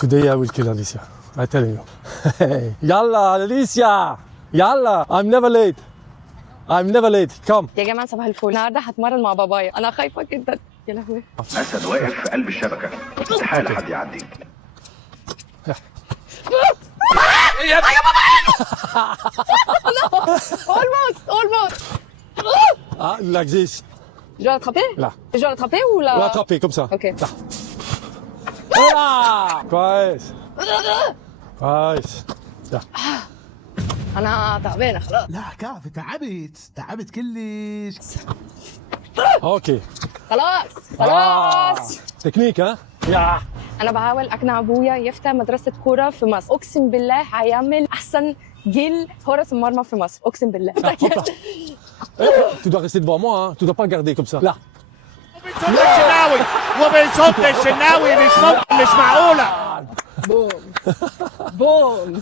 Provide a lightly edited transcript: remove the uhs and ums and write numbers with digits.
Today I will kill Alicia. I tell you. يلا Alicia. يلا. I'm never late. I'm never late. Come. يا جماعه صباح الفل، النهارده هتمرن مع بابايا، انا خايفه جدا. يا لهوي. اسد واقف في قلب الشبكه، استحاله حد يعدي. يا بابا. Almost. Ah, like this. Je dois l'attraper? Là. Je dois l'attraper ou là? L'attraper comme ça. Ok. Là. Voilà. كويس. كويس. Là. انا تعبانه خلاص. لا كافي، تعبت كلش. اوكي. خلاص. تكنيك ها؟ يا. انا بحاول اقنع ابويا يفتح مدرسه كوره في مصر، اقسم بالله هيعمل احسن جيل حراس المرمى في مصر، اقسم بالله. Hop là. Tu dois rester devant moi, hein. Tu dois pas garder comme ça. Là. وبيصد الشناوي مش معقوله. بوم.